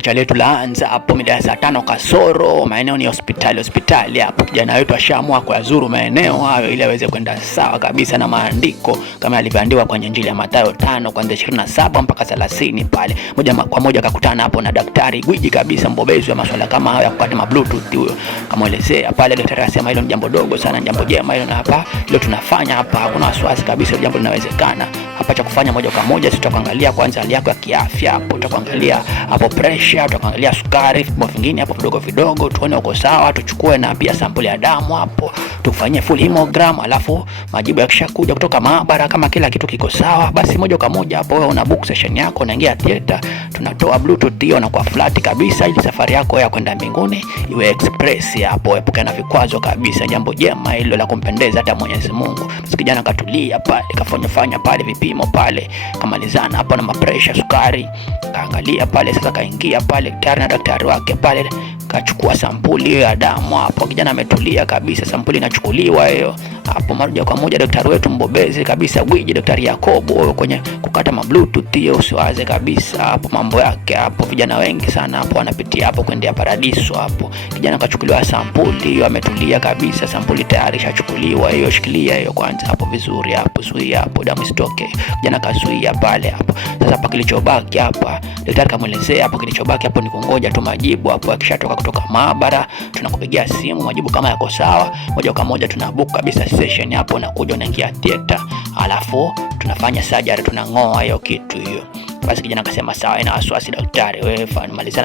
picha letu laanza hapo mida ya saa 5 kasoro. Maeneo ni hospitali hapo. Kijana wetu ashaamua kuyazuru maeneo hayo ili aweze kwenda sawa kabisa na maandiko kama yalivyoandikwa kwenye Injili ya Mathayo 5 kuanzia 27 mpaka 30 pale. Moja kwa moja akakutana hapo na daktari gwiji kabisa, mbobezi wa masuala kama hayo ya kupata mabluetooth huyo. Amuelezea pale, daktari akasema hilo ni jambo dogo sana, jambo jema hilo, na hapa hilo tunafanya hapa, hakuna wasiwasi kabisa, jambo linawezekana. Hapa cha kufanya moja kwa moja tutakuangalia kwanza hali yako ya kiafya hapo, tutakuangalia hapo pressure, tutakuangalia sukari, vipimo vingine hapo vidogo tuone uko sawa, tuchukue na pia sampuli ya damu hapo, tufanyie full hemogram, alafu majibu yakishakuja kutoka maabara kama kila kitu kiko sawa, basi moja kwa moja hapo wewe una book session yako, unaingia theater, tunatoa bluetooth hiyo na kwa flat kabisa, ili safari yako ya kwenda mbinguni iwe express hapo, epuka na vikwazo kabisa. Jambo jema hilo la kumpendeza hata Mwenyezi Mungu. Basi kijana katulia pale, kafanya pale vipimo pale, kamalizana hapo na pressure, sukari, kaangalia pale. Sasa kaingia pale daktari na daktari wake pale, kachukua sampuli ya damu hapo. Kijana ametulia kabisa, sampuli inachukuliwa hiyo hapo moja kwa moja. Daktari wetu mbobezi kabisa, gwiji daktari Yakobo kwenye kukata mabluetooth hiyo, usiwaze kabisa hapo mambo yake hapo. Vijana wengi sana hapo wanapitia hapo kwendea paradiso hapo. Kijana kachukuliwa sampuli hiyo, ametulia kabisa, sampuli tayari shachukuliwa hiyo. Shikilia hiyo kwanza hapo vizuri hapo, zuia hapo damu isitoke. Kijana kazuia pale hapo. Sasa hapa kilichobaki hapa, daktari kamuelezea hapo, kilichobaki hapo ni kungoja tu majibu hapo. Akishatoka kutoka maabara tunakupigia simu, majibu kama yako sawa, moja kwa moja tunabook kabisa session hapo, na kuja unaingia theater, alafu tunafanya surgery, tunang'oa hiyo kitu hiyo. Basi kijana akasema sawa, ina wasiwasi daktari, wewe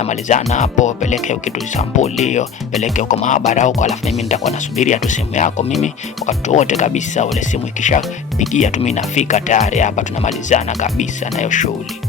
malizana hapo, peleke hiyo kitu sampuli hiyo, peleke huko maabara huko, alafu mimi nitakuwa nasubiria tu simu yako. Mimi wakati wote kabisa ule simu ikishapigia tu mimi nafika tayari hapa, tunamalizana kabisa na hiyo shughuli.